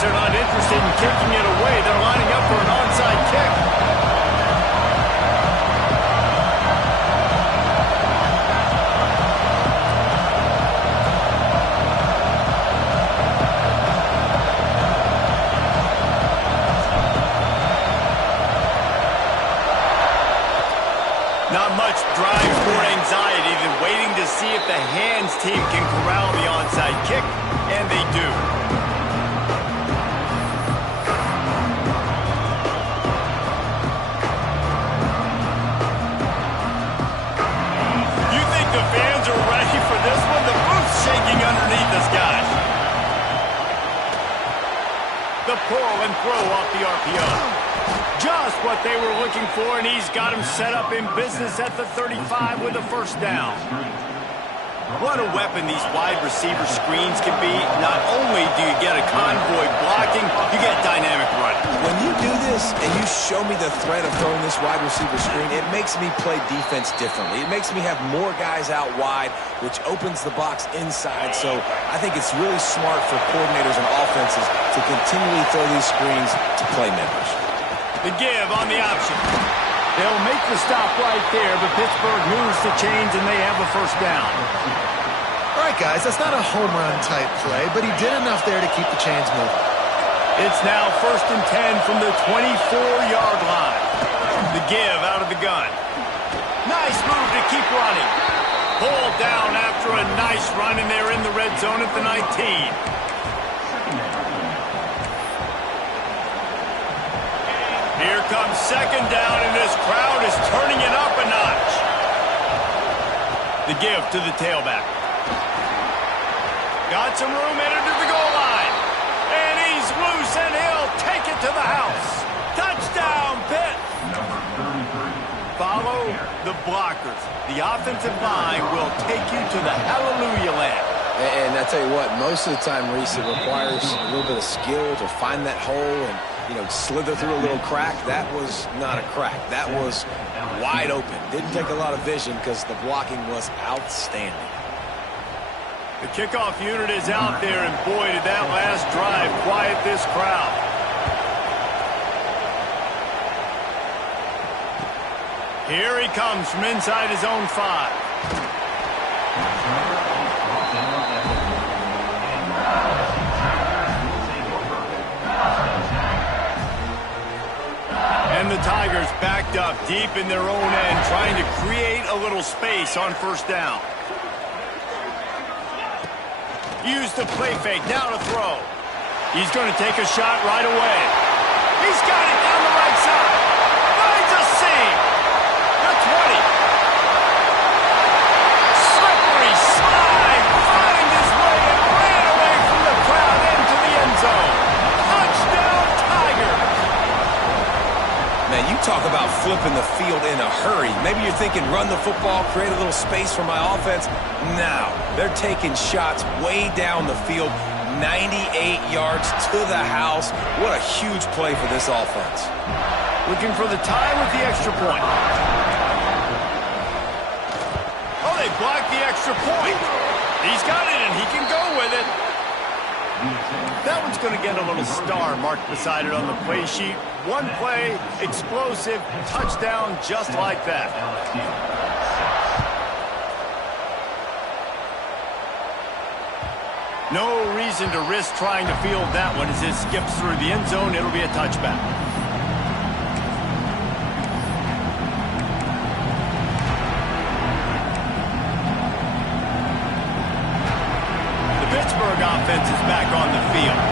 guess they're not interested in kicking it away. They're lining up for an onside kick. Not much drive or anxiety than waiting to see if the hands team can corral the onside kick, and they do. You think the fans are ready for this one? The booth's shaking underneath us, guys. The pull and throw off the RPO. Just what they were looking for, and he's got him set up in business at the 35 with a first down. What a weapon these wide receiver screens can be. Not only do you get a convoy blocking, you get dynamic running. When you do this and you show me the threat of throwing this wide receiver screen, it makes me play defense differently. It makes me have more guys out wide, which opens the box inside. So I think it's really smart for coordinators and offenses to continually throw these screens to playmakers. The give on the option. They'll make the stop right there, but Pittsburgh moves the chains and they have a first down. All right, guys, that's not a home run type play, but he did enough there to keep the chains moving. It's now 1st and 10 from the 24-yard line. The give out of the gun. Nice move to keep running. Pulled down after a nice run, and they're in the red zone at the 19. Here comes second down, and this crowd is turning it up a notch. The give to the tailback. Got some room headed to the goal line. And he's loose, and he'll take it to the house. Touchdown, Pitt. Follow the blockers. The offensive line will take you to the hallelujah land. And I tell you what, most of the time, Reese, it requires a little bit of skill to find that hole and, slither through a little crack. That was not a crack. That was wide open. Didn't take a lot of vision because the blocking was outstanding. The kickoff unit is out there, and boy, did that last drive quiet this crowd. Here he comes from inside his own 5. And the Tigers backed up deep in their own end, trying to create a little space on first down. Use the play fake, now to throw. He's going to take a shot right away. He's got it down the right side. Finds a seam. The 20. Slippery slide. Find his way and ran away from the crowd into the end zone. Touchdown, Tigers. Man, you talk about flipping the field in a hurry. Maybe you're thinking run the football, create a little space for my offense. Now, they're taking shots way down the field, 98 yards to the house. What a huge play for this offense. Looking for the tie with the extra point. Oh, they blocked the extra point. He's got it, and he can go with it. That one's going to get a little star marked beside it on the play sheet. One play, explosive, touchdown just like that. No reason to risk trying to field that one as it skips through the end zone. It'll be a touchback. The Pittsburgh offense is back on the field.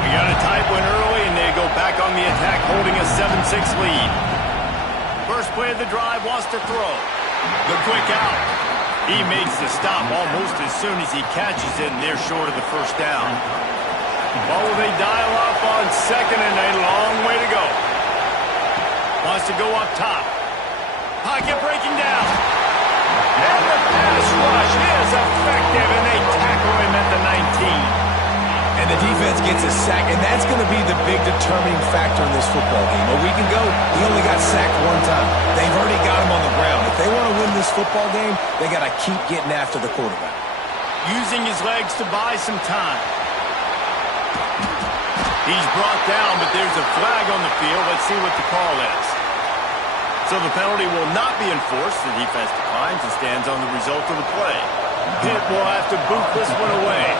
We got a tight one early, and they go back on the attack, holding a 7-6 lead. First play of the drive wants to throw. The quick out. He makes the stop almost as soon as he catches it, and they're short of the first down. Well, will they dial up on second, and a long way to go. Wants to go up top. Pocket breaking down. And the pass rush is effective, and they tackle him at the 19. And the defense gets a sack, and that's going to be the big determining factor in this football game. A week ago, he only got sacked one time. They've already got him on the ground. If they want to win this football game, they got to keep getting after the quarterback. Using his legs to buy some time. He's brought down, but there's a flag on the field. Let's see what the call is. So the penalty will not be enforced. The defense declines and stands on the result of the play. Pitt will have to boot this one away.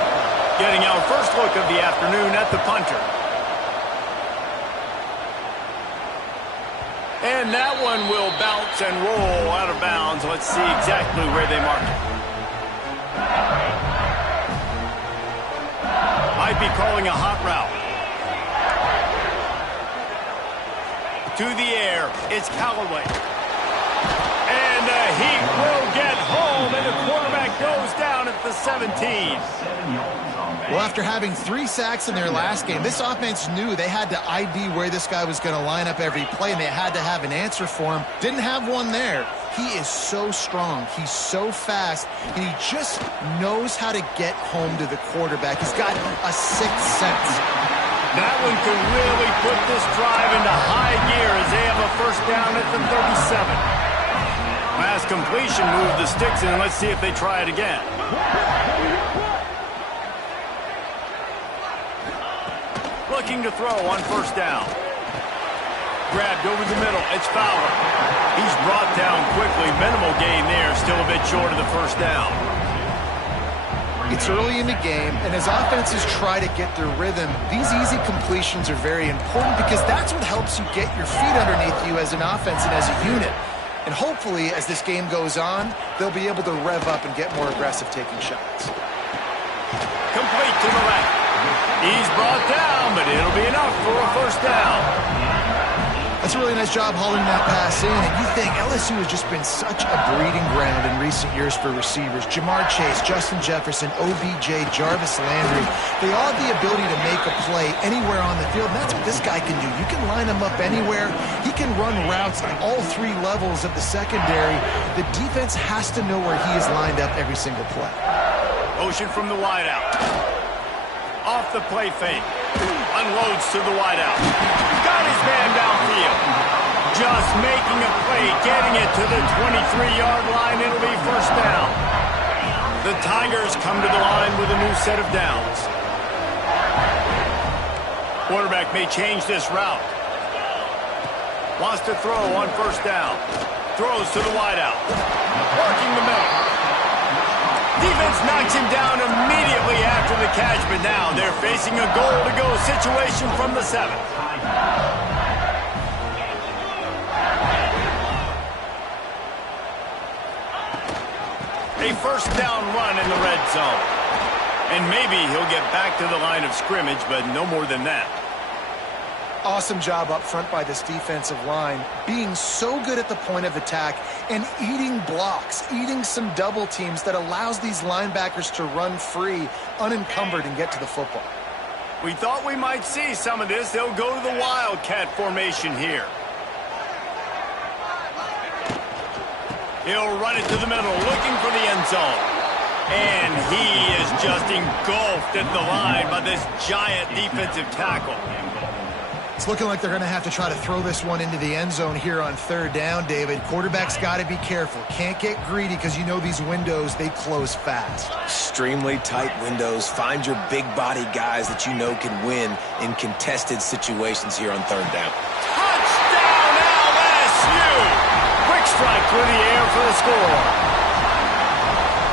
Getting our first look of the afternoon at the punter. And that one will bounce and roll out of bounds. Let's see exactly where they mark it. Might be calling a hot route. To the air, it's Callaway. And the Heat will get home, and the quarterback goes down at the 17. Well, after having 3 sacks in their last game, this offense knew they had to ID where this guy was going to line up every play, and they had to have an answer for him. Didn't have one there. He is so strong. He's so fast, and he just knows how to get home to the quarterback. He's got a sixth sense. That one could really put this drive into high gear as they have a first down at the 37. Pass completion, move the sticks in. Let's see if they try it again. Looking to throw on first down. Grabbed over the middle. It's Fowler. He's brought down quickly. Minimal gain there. Still a bit short of the first down. It's early in the game, and as offenses try to get their rhythm, these easy completions are very important because that's what helps you get your feet underneath you as an offense and as a unit. And hopefully, as this game goes on, they'll be able to rev up and get more aggressive taking shots. Complete to the left. He's brought down, but it'll be enough for a first down. That's a really nice job hauling that pass in, and you think LSU has just been such a breeding ground in recent years for receivers. Jamar Chase, Justin Jefferson, OBJ, Jarvis Landry, they all have the ability to make a play anywhere on the field, and that's what this guy can do. You can line him up anywhere. He can run routes at all 3 levels of the secondary. The defense has to know where he is lined up every single play. Motion from the wideout. Off the play fake. Unloads to the wideout. Got his man downfield. Just making a play, getting it to the 23-yard line. It'll be first down. The Tigers come to the line with a new set of downs. Quarterback may change this route. Wants to throw on first down. Throws to the wideout. Working the middle. Defense knocks him down immediately after the catch, but now they're facing a goal-to-go situation from the 7. A first down run in the red zone. And maybe he'll get back to the line of scrimmage, but no more than that. Awesome job up front by this defensive line, being so good at the point of attack and eating blocks, eating some double teams that allows these linebackers to run free, unencumbered, and get to the football. We thought we might see some of this. They'll go to the Wildcat formation here. He'll run it to the middle, looking for the end zone. And he is just engulfed at the line by this giant defensive tackle. It's looking like they're going to have to try to throw this one into the end zone here on third down, David. Quarterback's got to be careful. Can't get greedy because you know these windows, they close fast. Extremely tight windows. Find your big body guys that you know can win in contested situations here on third down. Touchdown LSU! Quick strike through the air for the score.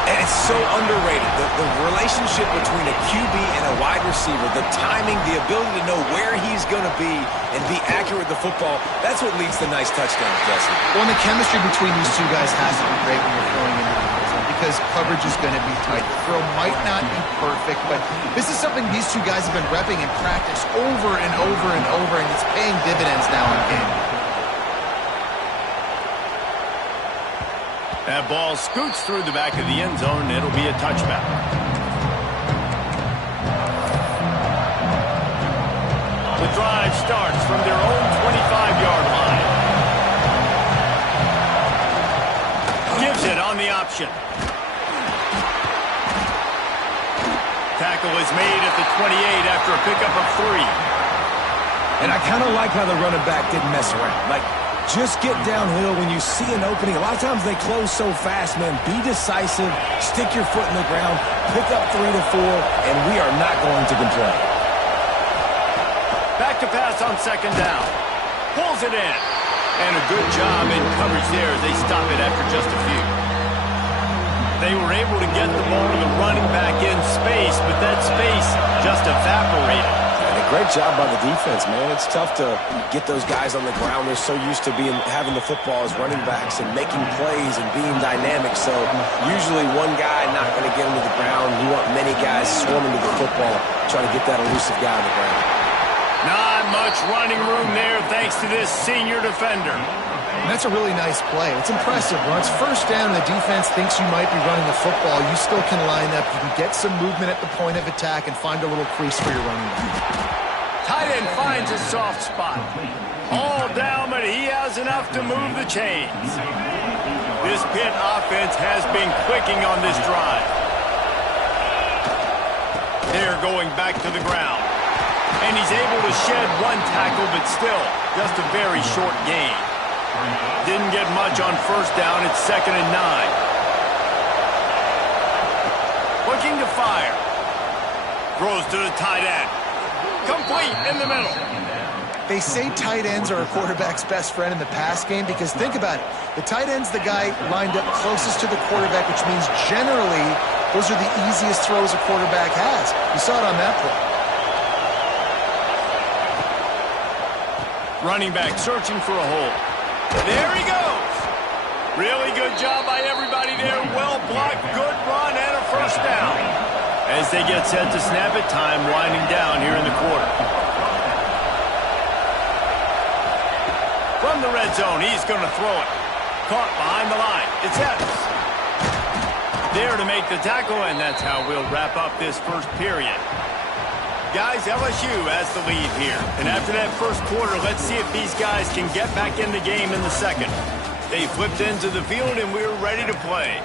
And it's so underrated. The relationship between a QB and a wide receiver, the timing, the ability to know where he's going to be and be accurate with the football, that's what leads to nice touchdowns, Jesse. Well, and the chemistry between these two guys has to be great when you're throwing into the end zone because coverage is going to be tight. The throw might not be perfect, but this is something these two guys have been repping in practice over and over and over, and it's paying dividends now in game. That ball scoots through the back of the end zone, and it'll be a touchback. The drive starts from their own 25-yard line. Gives it on the option. Tackle is made at the 28 after a pickup of 3. And I kind of like how the running back didn't mess around. Just get downhill when you see an opening. A lot of times they close so fast, man. Be decisive, stick your foot in the ground, pick up 3 to 4, and we are not going to complain. to pass on second down. Pulls it in. And a good job in coverage there as they stop it after just a few. They were able to get the ball to the running back in space, but that space just evaporated. And a great job by the defense, man. It's tough to get those guys on the ground. They're so used to having the football as running backs and making plays and being dynamic. So usually one guy not going to get into the ground. You want many guys swarming to the football, trying to get that elusive guy on the ground. Not much running room there thanks to this senior defender. And that's a really nice play. It's impressive. When it's first down and the defense thinks you might be running the football, you still can line up. You can get some movement at the point of attack and find a little crease for your running back. Tight end finds a soft spot. All down, but he has enough to move the chains. This Pitt offense has been clicking on this drive. They're going back to the ground. And he's able to shed one tackle, but still, just a very short gain. Didn't get much on first down. It's 2nd and 9. Looking to fire. Throws to the tight end. Complete in the middle. They say tight ends are a quarterback's best friend in the pass game because think about it. The tight end's the guy lined up closest to the quarterback, which means generally those are the easiest throws a quarterback has. You saw it on that play. Running back searching for a hole. There he goes. Really good job by everybody there. Well blocked, good run, and a first down. As they get set to snap it, time winding down here in the quarter. From the red zone, he's going to throw it. Caught behind the line. It's Evans. There to make the tackle, and that's how we'll wrap up this first period. Guys, LSU has the lead here. And after that first quarter, let's see if these guys can get back in the game in the second. They flipped into the field, and we're ready to play.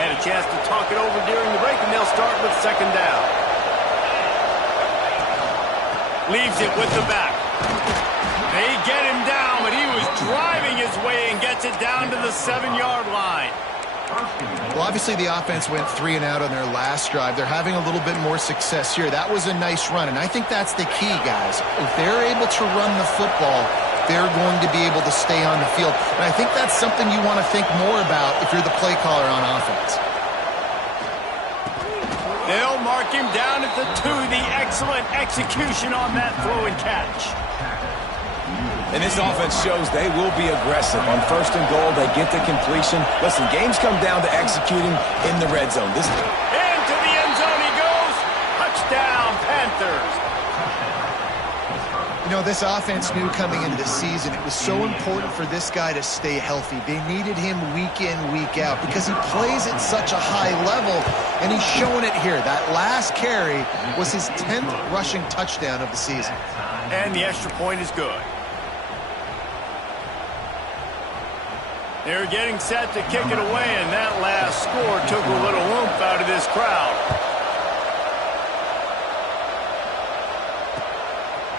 Had a chance to talk it over during the break, and they'll start with second down. Leaves it with the back. They get him down, but he was driving his way and gets it down to the 7-yard line. Well, obviously the offense went 3 and out on their last drive. They're having a little bit more success here. That was a nice run, and I think that's the key, guys. If they're able to run the football, they're going to be able to stay on the field. And I think that's something you want to think more about if you're the play caller on offense. They'll mark him down at the 2. The excellent execution on that throw and catch. And this offense shows they will be aggressive. On 1st and goal, they get the completion. Listen, games come down to executing in the red zone. Into the end zone he goes. Touchdown, Panthers. You know, this offense knew coming into the season it was so important for this guy to stay healthy. They needed him week in, week out because he plays at such a high level, and he's showing it here. That last carry was his 10th rushing touchdown of the season. And the extra point is good. They're getting set to kick it away, and that last score took a little oomph out of this crowd.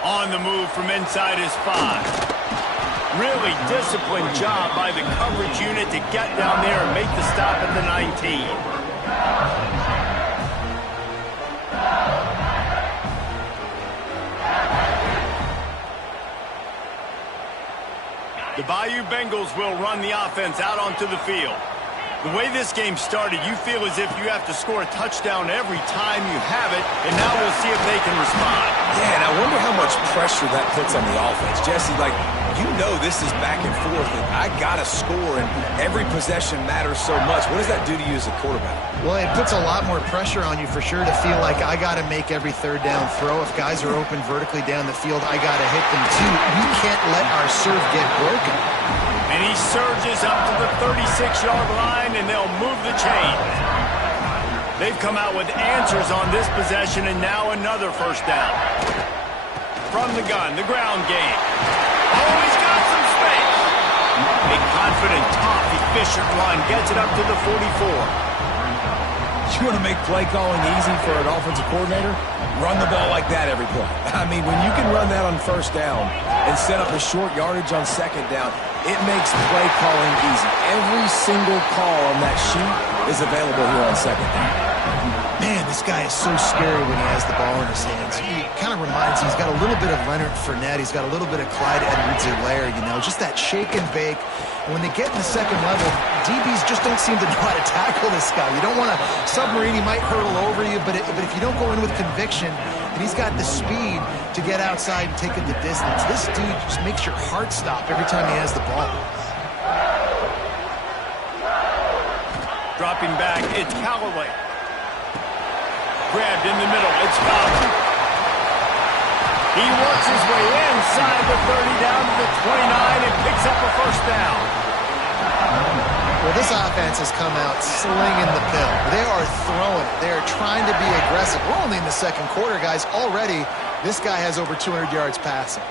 On the move from inside his 5. Really disciplined job by the coverage unit to get down there and make the stop at the 19. The Bayou Bengals will run the offense out onto the field. The way this game started, you feel as if you have to score a touchdown every time you have it, and now we'll see if they can respond. Yeah, and I wonder how much pressure that puts on the offense. Jesse, like, you know this is back and forth, and I got to score, and every possession matters so much. What does that do to you as a quarterback? Well, it puts a lot more pressure on you for sure to feel like I got to make every 3rd down throw. If guys are open vertically down the field, I got to hit them too. We can't let our serve get broken. And he surges up to the 36-yard line, and they'll move the chain. They've come out with answers on this possession, and now another first down. From the gun, the ground game. Oh, he's got some space. A confident, tough, efficient run gets it up to the 44. You want to make play calling easy for an offensive coordinator? Run the ball like that every play. I mean, when you can run that on first down and set up a short yardage on second down, it makes play calling easy. Every single call on that sheet is available here on second down. Man, this guy is so scary when he has the ball in his hands. He kind of reminds me, he's got a little bit of Leonard Fournette. He's got a little bit of Clyde Edwards-Helaire, you know, just that shake and bake. And when they get in the second level, DBs just don't seem to know how to tackle this guy. You don't want to submarine, he might hurtle over you, but if you don't go in with conviction, and he's got the speed to get outside and take it the distance, this dude just makes your heart stop every time he has the ball. Dropping back, it's Callaway. Grabbed in the middle, it's Fowler. He works his way inside the 30 down to the 29 and picks up a first down. Well, this offense has come out slinging the pill. They are throwing it. They are trying to be aggressive. We're only in the second quarter, guys. Already, this guy has over 200 yards passing.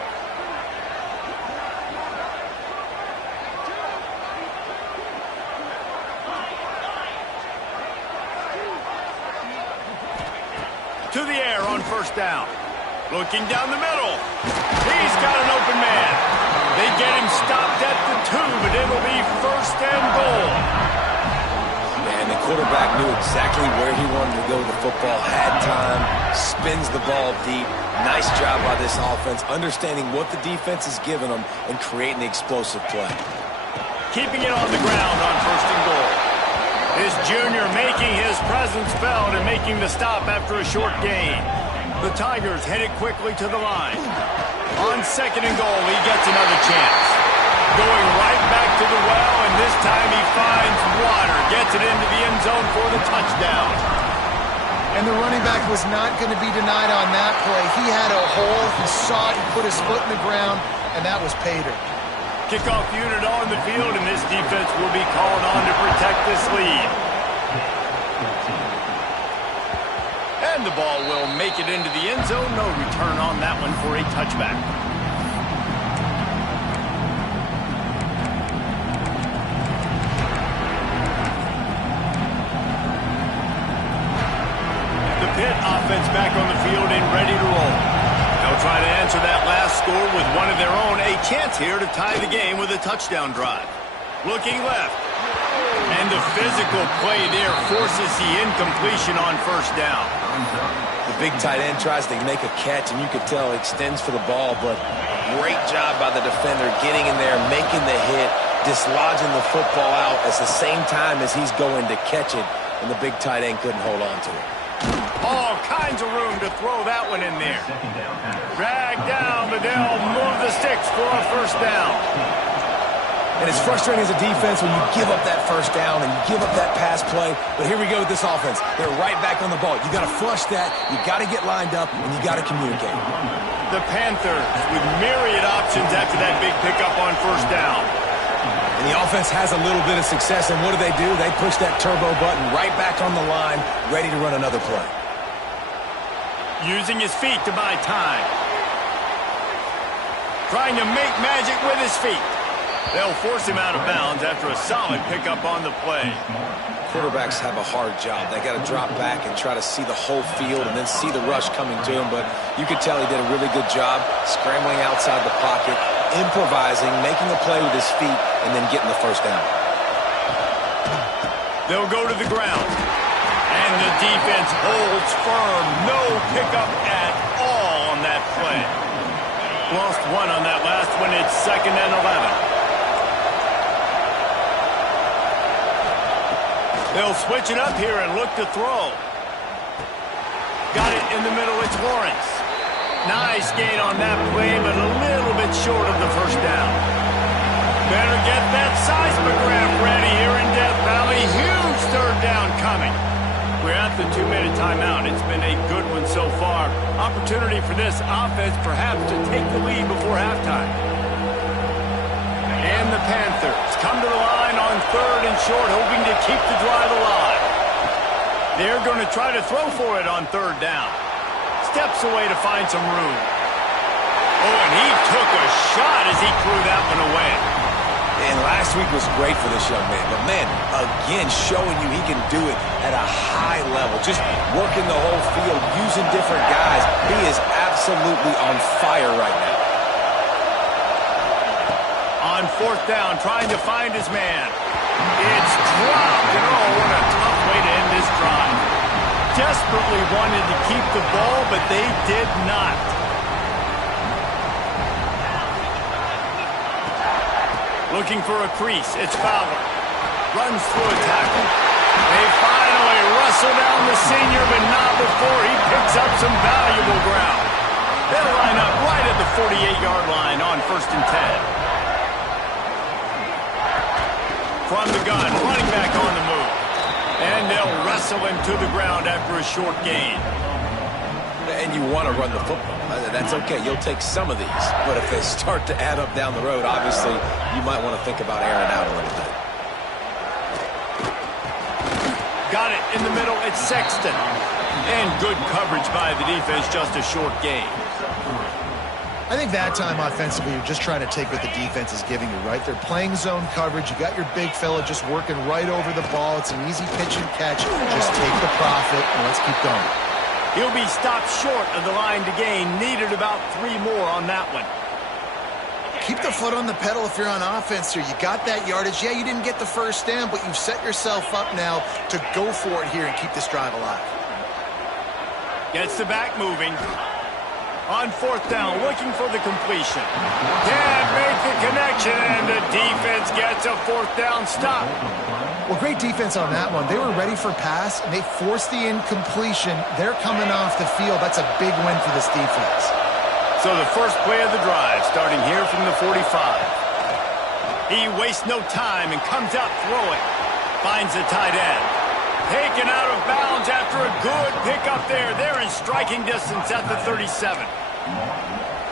To the air on first down. Looking down the middle. He's got an open man. They get him stopped at the 2, but it'll be first and goal. Man, the quarterback knew exactly where he wanted to go with the football, had time, spins the ball deep. Nice job by this offense, understanding what the defense is giving them and creating the explosive play. Keeping it on the ground on first and goal. This junior making his presence felt and making the stop after a short gain. The Tigers headed quickly to the line. On second and goal, he gets another chance. Going right back to the well, and this time he finds water. Gets it into the end zone for the touchdown. And the running back was not going to be denied on that play. He had a hole, he saw it, he put his foot in the ground, and that was pay dirt. Kickoff unit on the field, and this defense will be called on to protect this lead. And the ball will make it into the end zone. No return on that one for a touchback. The Pitt offense back on the field and ready to roll. They'll try to answer that last score with one of their own. A chance here to tie the game with a touchdown drive. Looking left. And the physical play there forces the incompletion on first down. The big tight end tries to make a catch, and you could tell he extends for the ball, but great job by the defender getting in there, making the hit, dislodging the football out at the same time as he's going to catch it, and the big tight end couldn't hold on to it. All kinds of room to throw that one in there. Drag down, but they'll move the sticks for a first down. And it's frustrating as a defense when you give up that first down and you give up that pass play. But here we go with this offense. They're right back on the ball. You got to flush that. You got to get lined up, and you got to communicate. The Panthers with myriad options after that big pickup on first down. And the offense has a little bit of success, and what do? They push that turbo button right back on the line, ready to run another play. Using his feet to buy time. Trying to make magic with his feet. They'll force him out of bounds after a solid pickup on the play. Quarterbacks have a hard job. They got to drop back and try to see the whole field and then see the rush coming to him. But you could tell he did a really good job scrambling outside the pocket, improvising, making a play with his feet, and then getting the first down. They'll go to the ground. And the defense holds firm. No pickup at all on that play. Lost one on that last one. It's 2nd and 11. They'll switch it up here and look to throw. Got it in the middle. It's Lawrence. Nice gain on that play, but a little bit short of the first down. Better get that seismograph ready here in Death Valley. Huge third down coming. We're at the 2-minute timeout. It's been a good one so far. Opportunity for this offense perhaps to take the lead before halftime. And the Panthers come to the line on 3rd and short, hoping to keep the drive alive. They're going to try to throw for it on 3rd down. Steps away to find some room. Oh, and he took a shot as he threw that one away. And Last week was great for this young man, but man, again, showing you he can do it at a high level, just working the whole field, using different guys. He is absolutely on fire right now. On fourth down, trying to find his man. It's dropped, and oh, what a tough way to end this drive. Desperately wanted to keep the ball, but they did not. Looking for a crease, it's Fowler. Runs through a tackle. They finally wrestle down the senior, but not before he picks up some valuable ground. They'll line up right at the 48-yard line on 1st and 10. From the gun, running back on the move. And they'll wrestle him to the ground after a short gain. And you want to run the football. That's okay. You'll take some of these. But if they start to add up down the road, obviously, you might want to think about airing out a little bit. Got it in the middle. It's Sexton. And good coverage by the defense, just a short gain. I think that time offensively, you're just trying to take what the defense is giving you, right? They're playing zone coverage. You got your big fella just working right over the ball. It's an easy pitch and catch. Just take the profit and let's keep going. He'll be stopped short of the line to gain. Needed about 3 more on that one. Keep the foot on the pedal if you're on offense here. You got that yardage. Yeah, you didn't get the first down, but you've set yourself up now to go for it here and keep this drive alive. Gets the back moving. On 4th down, looking for the completion. Can't make the connection, and the defense gets a 4th down stop. Well, great defense on that one. They were ready for pass, and they forced the incompletion. They're coming off the field. That's a big win for this defense. So the first play of the drive, starting here from the 45. He wastes no time and comes out throwing. Finds the tight end. Taken out of bounds after a good pickup there. They're in striking distance at the 37.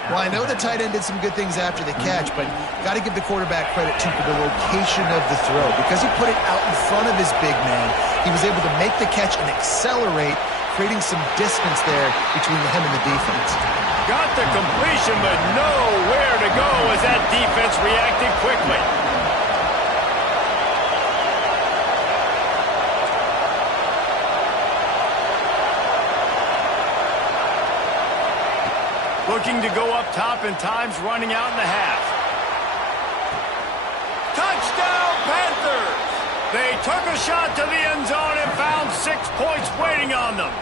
Well, I know the tight end did some good things after the catch, but got to give the quarterback credit, too, for the location of the throw. Because he put it out in front of his big man, he was able to make the catch and accelerate, creating some distance there between him and the defense. Got the completion, but nowhere to go as that defense reacted quickly. Looking to go up top, and time's running out in the half. Touchdown, Panthers! They took a shot to the end zone and found 6 points waiting on them.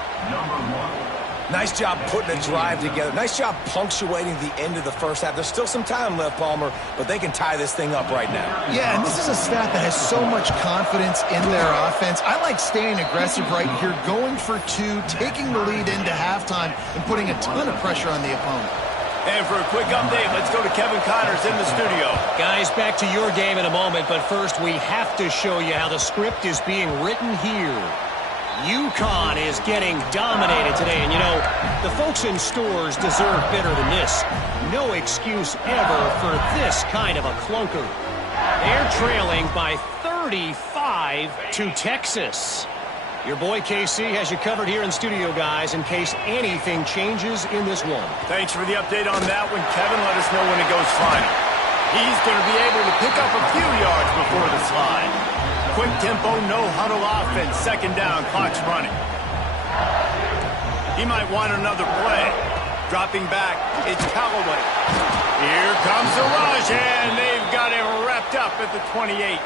Nice job putting a drive together. Nice job punctuating the end of the first half. There's still some time left, Palmer, but they can tie this thing up right now. Yeah, and this is a staff that has so much confidence in their offense. I like staying aggressive right here, going for 2, taking the lead into halftime, and putting a ton of pressure on the opponent. And for a quick update, let's go to Kevin Connors in the studio. Guys, back to your game in a moment, but first we have to show you how the script is being written here. UConn is getting dominated today, and you know, the folks in stores deserve better than this. No excuse ever for this kind of a clunker. They're trailing by 35 to Texas. Your boy KC has you covered here in studio, guys, in case anything changes in this one. Thanks for the update on that one, Kevin. Let us know when it goes final. He's going to be able to pick up a few yards before the slide. Quick tempo, no huddle offense. 2nd down, clock's running. He might want another play. Dropping back, it's Callaway. Here comes the rush, and they've got him wrapped up at the 28.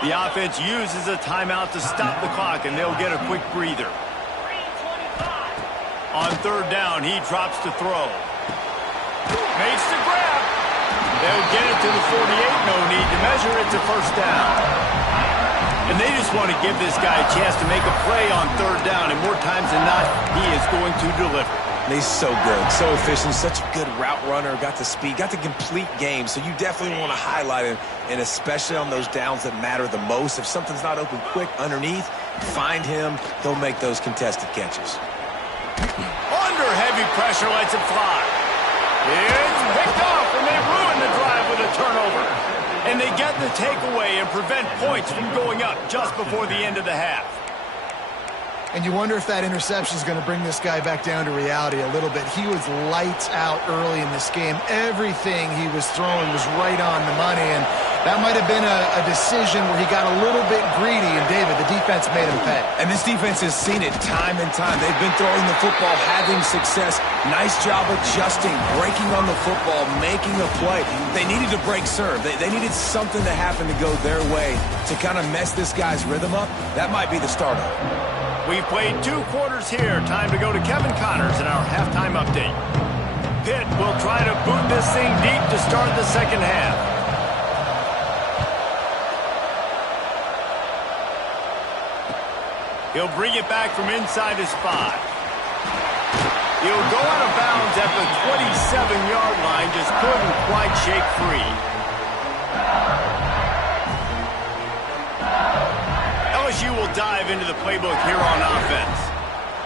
The offense uses a timeout to stop the clock, and they'll get a quick breather. On 3rd down, he drops to throw. Makes the grab. They'll get it to the 48. No need to measure. It's a 1st down. And they just want to give this guy a chance to make a play on 3rd down, and more times than not, he is going to deliver. And he's so good, so efficient, such a good route runner, got the speed, got the complete game, so you definitely want to highlight him, and especially on those downs that matter the most. If something's not open quick underneath, find him, he'll make those contested catches. Under heavy pressure, lets it fly. It's picked off, and they ruin the drive with a turnover. And they get the takeaway and prevent points from going up just before the end of the half. And you wonder if that interception is going to bring this guy back down to reality a little bit. He was lights out early in this game. Everything he was throwing was right on the money, and That might have been a decision where he got a little bit greedy, and David, the defense made him pay. And this defense has seen it time and time. They've been throwing the football, having success. Nice job adjusting, breaking on the football, making a play. They needed to break serve. They needed something to happen to go their way to kind of mess this guy's rhythm up. That might be the start of it. We've played 2 quarters here. Time to go to Kevin Connors in our halftime update. Pitt will try to boot this thing deep to start the second half. He'll bring it back from inside his 5. He'll go out of bounds at the 27-yard line, just couldn't quite shake free. LSU will dive into the playbook here on offense.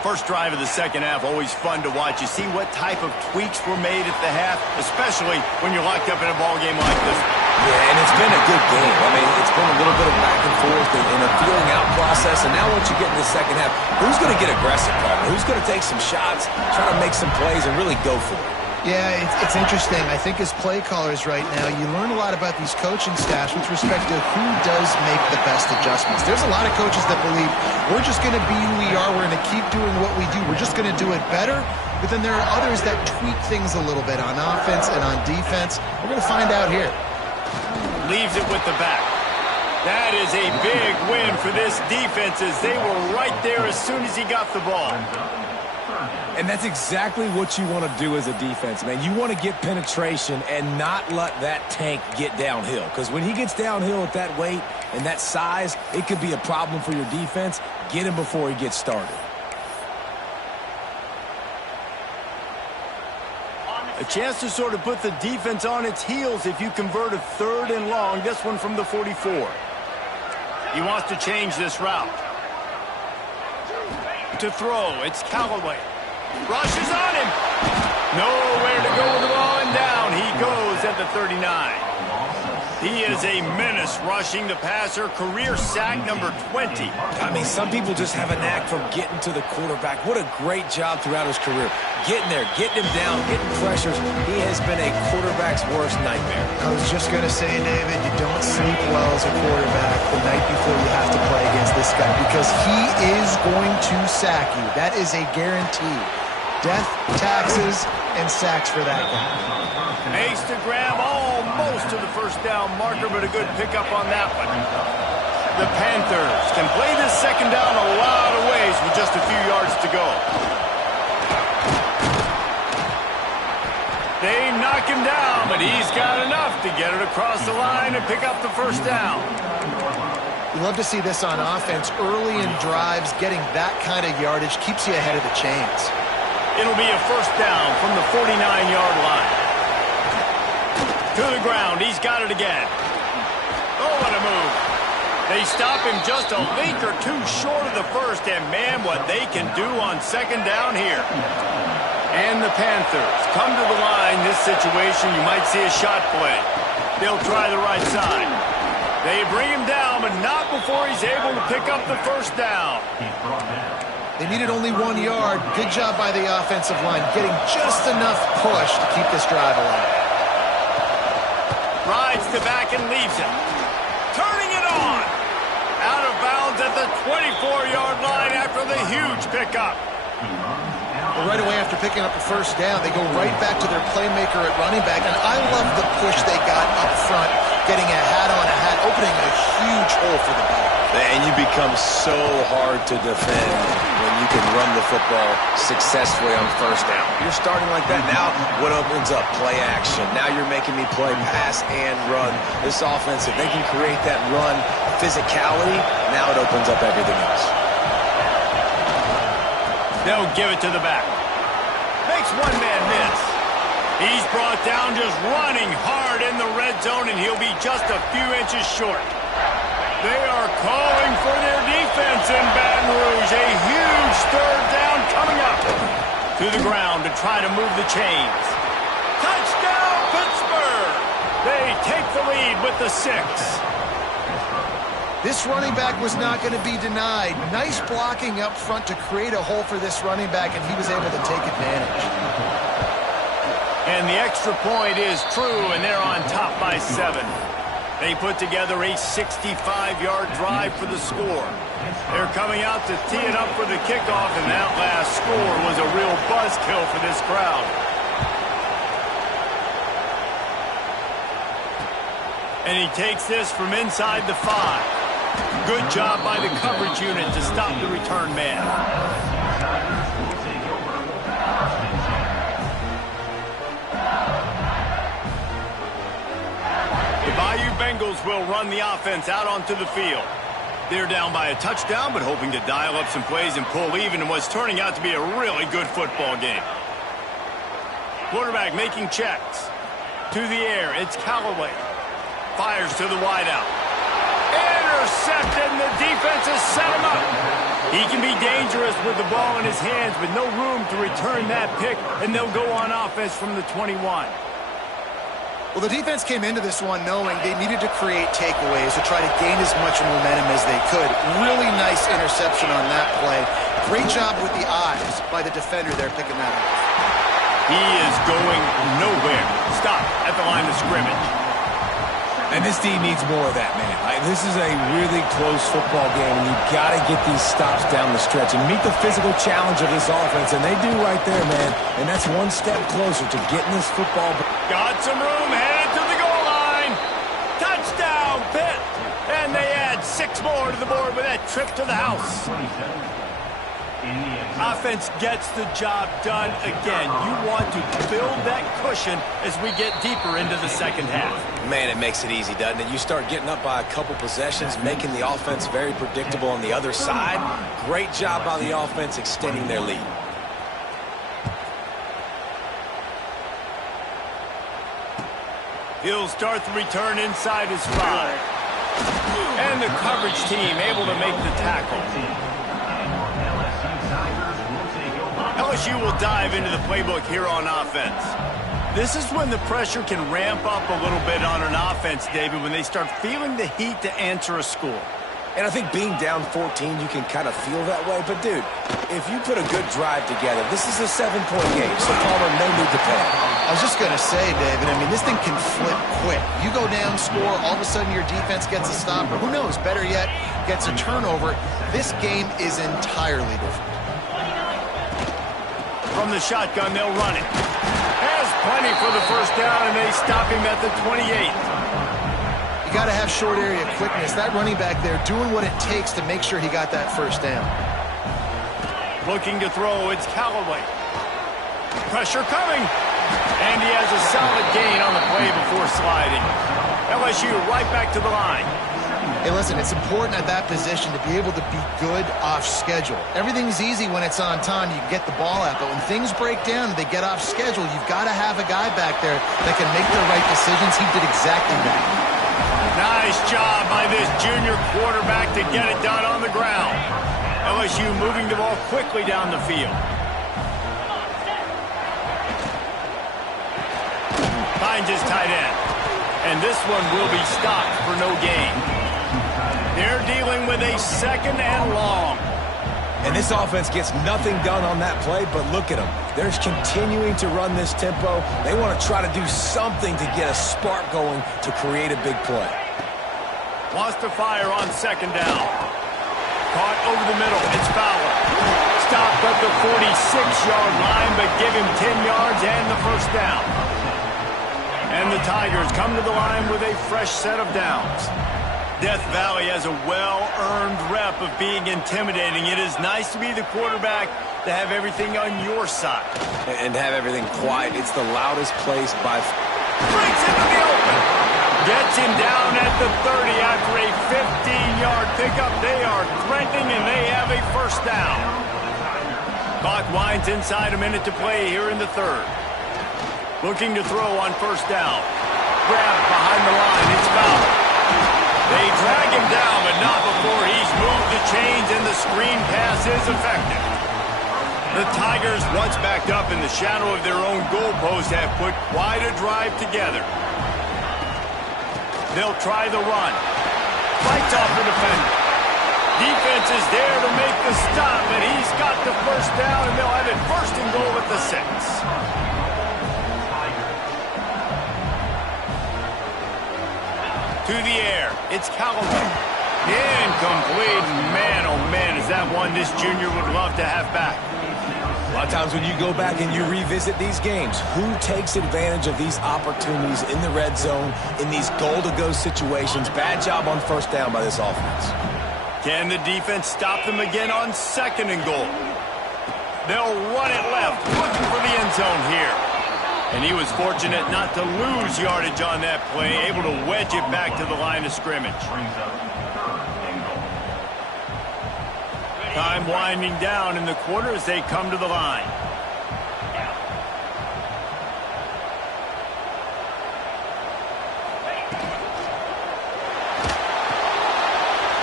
First drive of the second half, always fun to watch. You see what type of tweaks were made at the half, especially when you're locked up in a ball game like this. Yeah, and it's been a good game. I mean, it's been a little bit of back and forth and a feeling out process. And now once you get in the second half, who's going to get aggressive, Carter? Who's going to take some shots, try to make some plays, and really go for it? Yeah, it's interesting. I think as play callers right now, you learn a lot about these coaching staffs with respect to who does make the best adjustments. There's a lot of coaches that believe we're just going to be who we are. We're going to keep doing what we do. We're just going to do it better. But then there are others that tweak things a little bit on offense and on defense. We're going to find out here. Leaves it with the back. That is a big win for this defense as they were right there as soon as he got the ball. And that's exactly what you want to do as a defense, man. You want to get penetration and not let that tank get downhill. Because when he gets downhill at that weight and that size, it could be a problem for your defense. Get him before he gets started. A chance to sort of put the defense on its heels if you convert a 3rd and long. This one from the 44. He wants to change this route. To throw, it's Callaway. Rushes on him. Nowhere to go with the ball, and down he goes at the 39. He is a menace rushing the passer. Career sack number 20. I mean, some people just have a knack for getting to the quarterback. What a great job throughout his career. Getting there, getting him down, getting pressures. He has been a quarterback's worst nightmare. I was just going to say, David, you don't sleep well as a quarterback the night before you have to play against this guy because he is going to sack you. That is a guarantee. Death, taxes, and sacks for that guy. Makes the grab almost to the first down marker, but a good pickup on that one. The Panthers can play this second down a lot of ways with just a few yards to go. They knock him down, but he's got enough to get it across the line and pick up the first down. You love to see this on offense. Early in drives, getting that kind of yardage keeps you ahead of the chains. It'll be a first down from the 49-yard line. To the ground, he's got it again. Oh, what a move. They stop him just a link or two short of the first, and man, what they can do on second down here. And the Panthers come to the line. This situation, you might see a shot play. They'll try the right side. They bring him down, but not before he's able to pick up the first down. They needed only 1 yard. Good job by the offensive line, getting just enough push to keep this drive alive. Rides to back and leaves it. Turning it on. Out of bounds at the 24-yard line after the huge pickup. Well, right away after picking up the first down, they go right back to their playmaker at running back. And I love the push they got up front, getting a hat on a hat, opening a huge hole for the ball. And you become so hard to defend when you can run the football successfully on first down. You're starting like that. Now what opens up? Play action. Now you're making me play pass and run. This offense, if they can create that run physicality, now it opens up everything else. They'll give it to the back. Makes one man miss. He's brought down just running hard in the red zone, and he'll be just a few inches short. They are calling for their defense in Baton Rouge. A huge third down coming up. To the ground to try to move the chains. Touchdown, Pittsburgh! They take the lead with the 6. This running back was not going to be denied. Nice blocking up front to create a hole for this running back, and he was able to take advantage. And the extra point is true, and they're on top by 7. They put together a 65-yard drive for the score. They're coming out to tee it up for the kickoff, and that last score was a real buzzkill for this crowd. And he takes this from inside the 5. Good job by the coverage unit to stop the return man. The Bayou Bengals will run the offense out onto the field. They're down by a touchdown, but hoping to dial up some plays and pull even in what's turning out to be a really good football game. Quarterback making checks. To the air, it's Callaway. Fires to the wideout. Intercepted, and the defense has set him up. He can be dangerous with the ball in his hands, but no room to return that pick, and they'll go on offense from the 21. Well, the defense came into this one knowing they needed to create takeaways to try to gain as much momentum as they could. Really nice interception on that play. Great job with the eyes by the defender there picking that up. He is going nowhere. Stop at the line of scrimmage. And this team needs more of that, man. This is a really close football game, and you've got to get these stops down the stretch and meet the physical challenge of this offense, and they do right there, man. And that's one step closer to getting this football. Got some room, headed to the goal line. Touchdown, Pitt. And they add 6 more to the board with that trip to the house. Offense gets the job done again. You want to build that cushion as we get deeper into the second half. Man, it makes it easy, doesn't it? You start getting up by a couple possessions, making the offense very predictable on the other side. Great job by the offense extending their lead. He'll start the return inside his 5. And the coverage team able to make the tackle. LSU will dive into the playbook here on offense. This is when the pressure can ramp up a little bit on an offense, David, when they start feeling the heat to answer a score. And I think being down 14, you can kind of feel that way. But, dude, if you put a good drive together, this is a 7-point game, so Palmer, no need to panic. I was just going to say, David, I mean, this thing can flip quick. You go down, score, all of a sudden your defense gets a stop, or who knows, better yet, gets a turnover. This game is entirely different. From the shotgun, they'll run it. Has plenty for the first down, and they stop him at the 28. You got to have short area quickness. That running back there doing what it takes to make sure he got that first down. Looking to throw, it's Callaway. Pressure coming. And he has a solid gain on the play before sliding. LSU right back to the line. Hey, listen, it's important at that position to be able to be good off schedule. Everything's easy when it's on time. You can get the ball out. But when things break down and they get off schedule, you've got to have a guy back there that can make the right decisions. He did exactly that. Nice job by this junior quarterback to get it done on the ground. LSU moving the ball quickly down the field. Finds his tight end. And this one will be stopped for no gain. They're dealing with a 2nd and long. And this offense gets nothing done on that play, but look at them. They're continuing to run this tempo. They want to try to do something to get a spark going to create a big play. Wants to fire on 2nd down. Caught over the middle. It's Fowler. Stopped at the 46-yard line, but give him 10 yards and the first down. And the Tigers come to the line with a fresh set of downs. Death Valley has a well-earned rep of being intimidating. It is nice to be the quarterback, to have everything on your side. And have everything quiet. It's the loudest place by far. Breaks into the open. Gets him down at the 30 after a 15-yard pickup. They are threatening, and they have a first down. Clock winds inside a minute to play here in the 3rd. Looking to throw on first down. Grab behind the line. It's Fowler. They drag him down, but not before he's moved the chains, and the screen pass is effective. The Tigers, once backed up in the shadow of their own goalpost, have put quite a drive together. They'll try the run. Fights off the defender. Defense is there to make the stop, and he's got the first down, and they'll have it 1st and goal at the 6. To the air. It's Callaway. Incomplete. Man, oh man, is that one this junior would love to have back. A lot of times when you go back and you revisit these games, who takes advantage of these opportunities in the red zone, in these goal-to-go situations? Bad job on first down by this offense. Can the defense stop them again on 2nd and goal? They'll run it left, looking for the end zone here. And he was fortunate not to lose yardage on that play, able to wedge it back to the line of scrimmage. Time winding down in the quarter as they come to the line.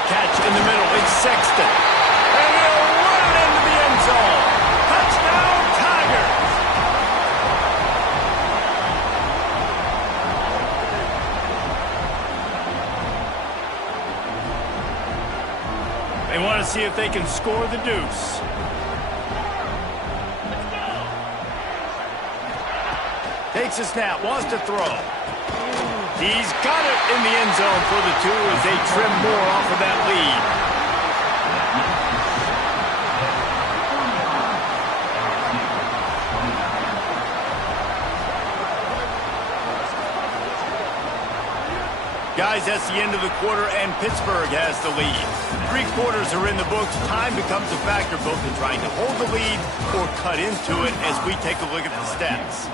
Catch in the middle. It's Sexton. And he'll run it into the end zone. Touchdown, Tigers. They want to see if they can score the deuce. Takes a snap, wants to throw. He's got it in the end zone for the 2 as they trim more off of that lead. Guys, that's the end of the quarter, and Pittsburgh has the lead. 3 quarters are in the books. Time becomes a factor both in trying to hold the lead or cut into it as we take a look at the stats.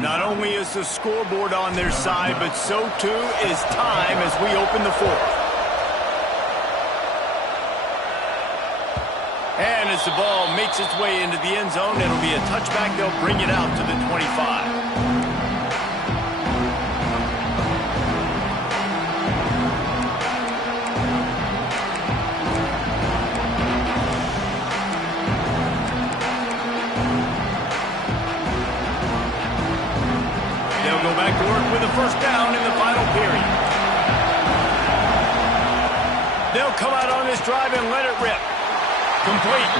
Not only is the scoreboard on their side, but so too is time as we open the 4th. And as the ball makes its way into the end zone, it'll be a touchback. They'll bring it out to the 25. Go back to work with a first down in the final period. They'll come out on this drive and let it rip. Complete.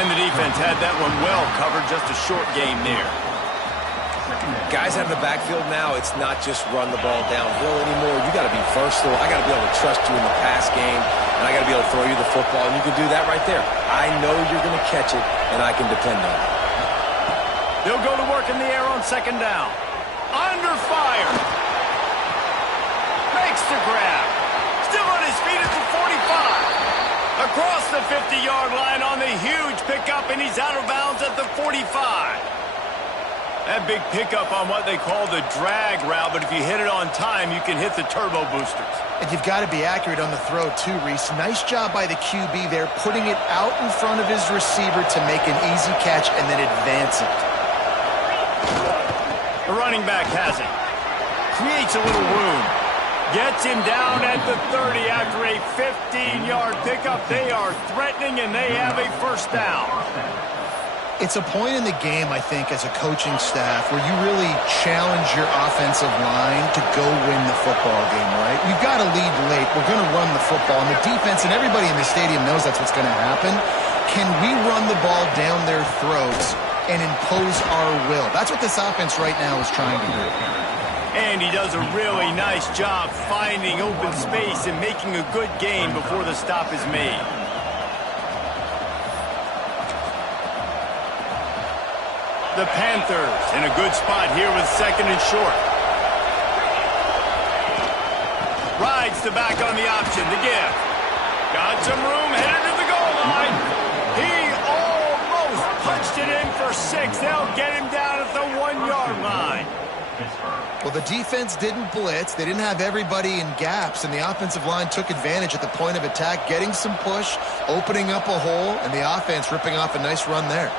And the defense had that one well covered, just a short game there. Guys out of the backfield now, it's not just run the ball downhill anymore. You got to be versatile. I got to be able to trust you in the pass game, and I got to be able to throw you the football, and you can do that right there. I know you're going to catch it, and I can depend on it. They'll go to work in the air on 2nd down. Under fire. Makes the grab. Still on his feet at the 45. Across the 50-yard line on the huge pickup, and he's out of bounds at the 45. That big pickup on what they call the drag route, but if you hit it on time, you can hit the turbo boosters. And you've got to be accurate on the throw, too, Reese. Nice job by the QB there, putting it out in front of his receiver to make an easy catch and then advance it. The running back has it. Creates a little room. Gets him down at the 30 after a 15-yard pickup. They are threatening, and they have a first down. It's a point in the game, I think, as a coaching staff where you really challenge your offensive line to go win the football game, right? You've got to lead late. We're going to run the football. And the defense and everybody in the stadium knows that's what's going to happen. Can we run the ball down their throats and impose our will? That's what this offense right now is trying to do. And he does a really nice job finding open space and making a good gain before the stop is made. The Panthers in a good spot here with 2nd and short. Rides the back on the option to give. Got some room, headed to the goal line. He almost punched it in for 6. They'll get him down at the 1-yard line. Well, the defense didn't blitz. They didn't have everybody in gaps, and the offensive line took advantage at the point of attack, getting some push, opening up a hole, and the offense ripping off a nice run there.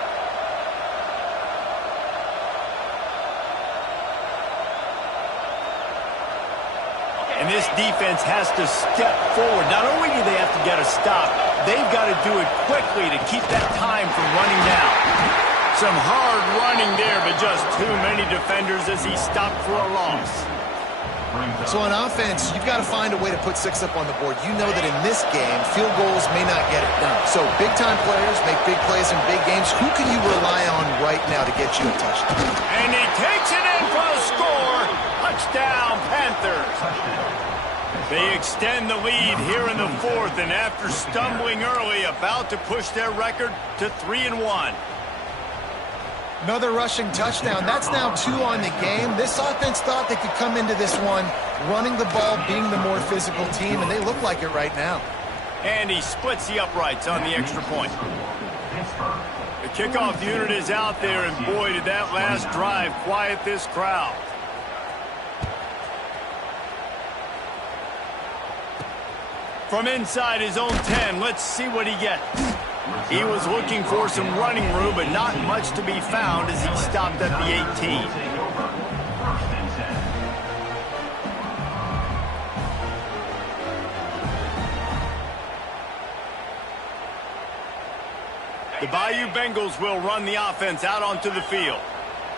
And this defense has to step forward. Not only do they have to get a stop, they've got to do it quickly to keep that time from running down. Some hard running there, but just too many defenders as he stopped for a loss. So on offense, you've got to find a way to put 6 up on the board. You know that in this game, field goals may not get it done. So big-time players make big plays in big games. Who can you rely on right now to get you a touchdown? And he takes it in for a score. Touchdown, Panthers. They extend the lead here in the fourth, and after stumbling early, about to push their record to 3-1. Another rushing touchdown. That's now 2 on the game. This offense thought they could come into this one running the ball, being the more physical team, and they look like it right now. And he splits the uprights on the extra point. The kickoff unit is out there, and boy, did that last drive quiet this crowd. From inside his own 10, let's see what he gets. He was looking for some running room, but not much to be found as he stopped at the 18. The Bayou Bengals will run the offense out onto the field.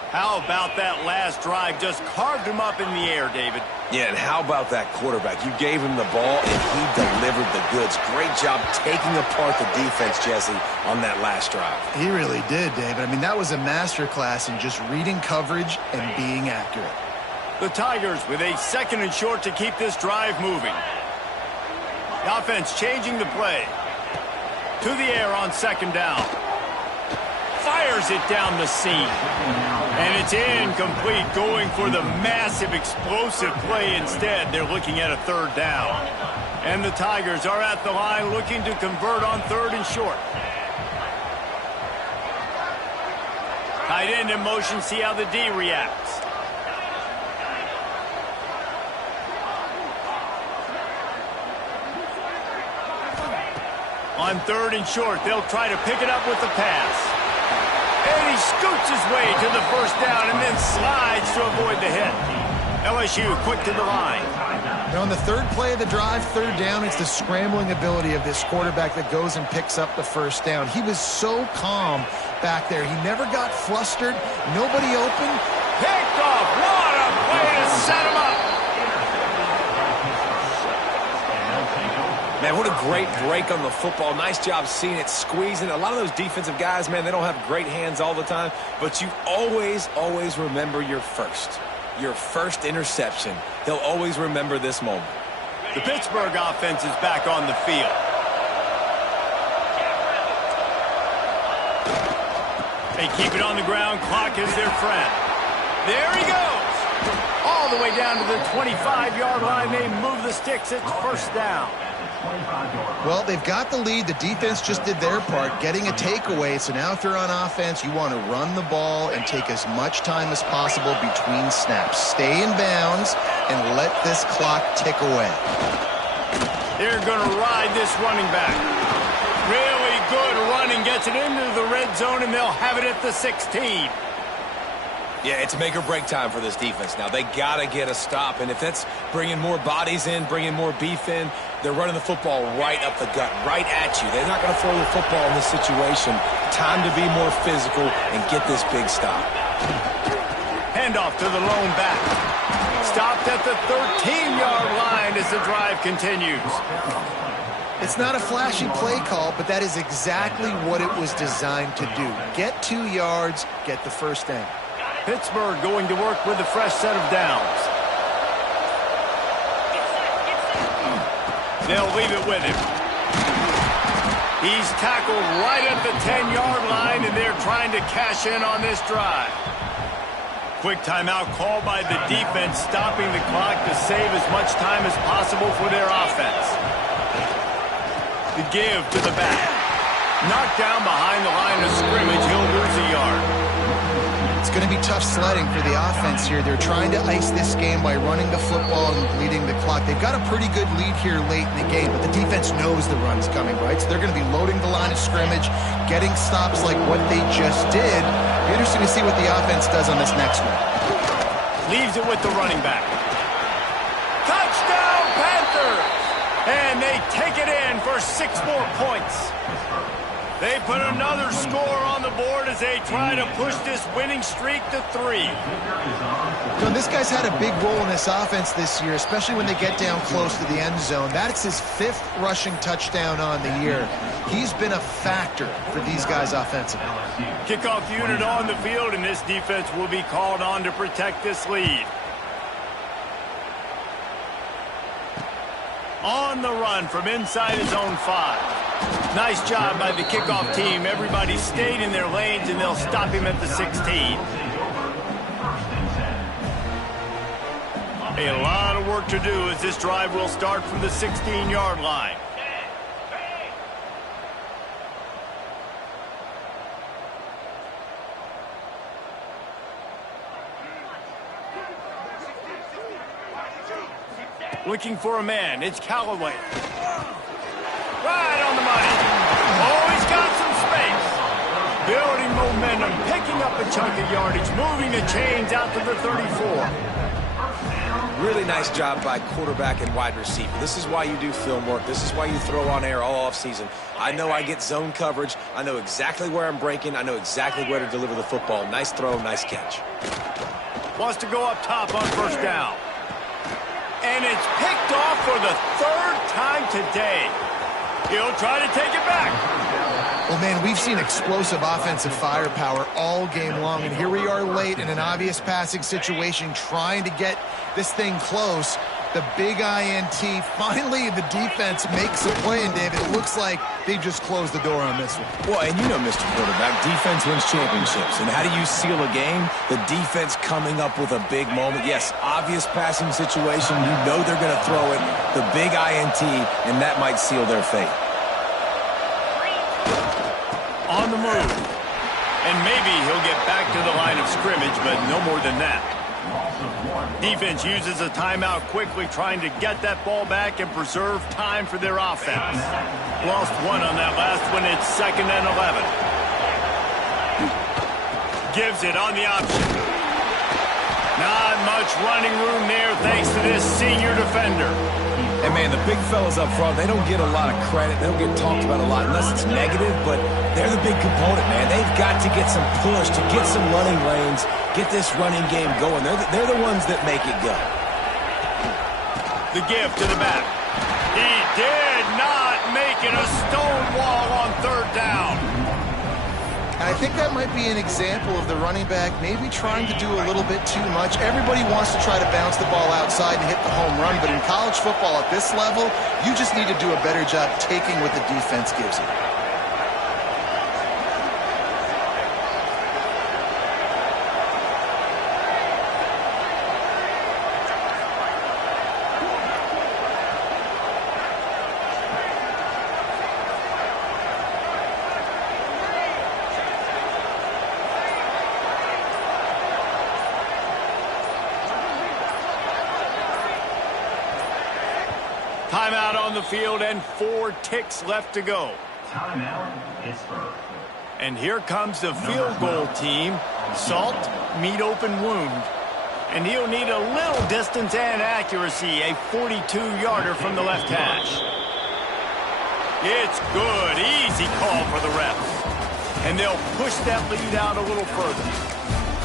How about that last drive? Just carved him up in the air, David. Yeah, and how about that quarterback? You gave him the ball, and he delivered the goods. Great job taking apart the defense, Jesse, on that last drive. He really did, David. I mean, that was a masterclass in just reading coverage and being accurate. The Tigers with a 2nd and short to keep this drive moving. The offense changing the play. To the air on 2nd down. Fires it down the seam. And it's incomplete, going for the massive explosive play instead. They're looking at a 3rd down. And the Tigers are at the line looking to convert on 3rd and short. Tight end in motion, see how the D reacts. On 3rd and short, they'll try to pick it up with the pass. And he scoots his way to the 1st down and then slides to avoid the hit. LSU quick to the line. Now on the 3rd play of the drive, 3rd down, it's the scrambling ability of this quarterback that goes and picks up the 1st down. He was so calm back there. He never got flustered. Nobody open. Picked off. What a play to set him up. Man, what a great break on the football. Nice job seeing it, squeezing. A lot of those defensive guys, man, they don't have great hands all the time, but you always, always remember your first interception. They'll always remember this moment. The Pittsburgh offense is back on the field. They keep it on the ground. Clock is their friend. There he goes. All the way down to the 25-yard line. They move the sticks. It's 1st down. Well, they've got the lead. The defense just did their part, getting a takeaway. So now if you're on offense, you want to run the ball and take as much time as possible between snaps. Stay in bounds and let this clock tick away. They're going to ride this running back. Really good running. Gets it into the red zone, and they'll have it at the 16. Yeah, it's make or break time for this defense now. They got to get a stop, and if that's bringing more bodies in, bringing more beef in, they're running the football right up the gut, right at you. They're not going to throw the football in this situation. Time to be more physical and get this big stop. Handoff to the lone back. Stopped at the 13-yard line as the drive continues. It's not a flashy play call, but that is exactly what it was designed to do. Get 2 yards, get the 1st down. Pittsburgh going to work with a fresh set of downs. They'll leave it with him. He's tackled right at the 10-yard line, and they're trying to cash in on this drive. Quick timeout called by the defense, stopping the clock to save as much time as possible for their offense. The give to the back. Knocked down behind the line of scrimmage. He'll lose a yard. It's going to be tough sledding for the offense here. They're trying to ice this game by running the football and bleeding the clock. They've got a pretty good lead here late in the game, but the defense knows the run's coming, right? So they're going to be loading the line of scrimmage, getting stops like what they just did. Be interesting to see what the offense does on this next one. Leaves it with the running back. Touchdown, Panthers! And they take it in for 6 more points. They put another score on the board as they try to push this winning streak to 3. So this guy's had a big role in this offense this year, especially when they get down close to the end zone. That's his 5th rushing touchdown on the year. He's been a factor for these guys offensively. Kickoff unit on the field, and this defense will be called on to protect this lead. On the run from inside his own 5. Nice job by the kickoff team. Everybody stayed in their lanes, and they'll stop him at the 16. A lot of work to do as this drive will start from the 16-yard line. Looking for a man. It's Callaway. Right on the money. Oh, he's got some space. Building momentum, picking up a chunk of yardage, moving the chains out to the 34. Really nice job by quarterback and wide receiver. This is why you do film work. This is why you throw on air all offseason. I know I get zone coverage. I know exactly where I'm breaking. I know exactly where to deliver the football. Nice throw, nice catch. Wants to go up top on first down. And it's picked off for the 3rd time today. He'll try to take it back. Well, man, we've seen explosive offensive firepower all game long, and here we are late in an obvious passing situation trying to get this thing close. The big INT. Finally, the defense makes a play, and David, it looks like they just closed the door on this one. Well, and you know, Mr. Quarterback, defense wins championships. And how do you seal a game? The defense coming up with a big moment. Yes, obvious passing situation. You know they're going to throw it. The big INT, and that might seal their fate. On the move. And maybe he'll get back to the line of scrimmage, but no more than that. Defense uses a timeout quickly, trying to get that ball back and preserve time for their offense. Lost one on that last one. It's 2nd and 11. Gives it on the option. Not much running room there thanks to this senior defender. And, man, the big fellas up front, they don't get a lot of credit. They don't get talked about a lot unless it's negative, but they're the big component, man. They've got to get some push, to get some running lanes, get this running game going. They're the ones that make it go. The give to the back. He did not make it. A stone wall on 3rd down. And I think that might be an example of the running back maybe trying to do a little bit too much. Everybody wants to try to bounce the ball outside and hit the home run, but in college football at this level, you just need to do a better job taking what the defense gives you. Timeout on the field and 4 ticks left to go. Timeout, Pittsburgh. And here comes the field goal team. Salt, meat open wound. And he'll need a little distance and accuracy. A 42-yarder from the left hash. It's good. Easy call for the refs. And they'll push that lead out a little further.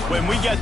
When we get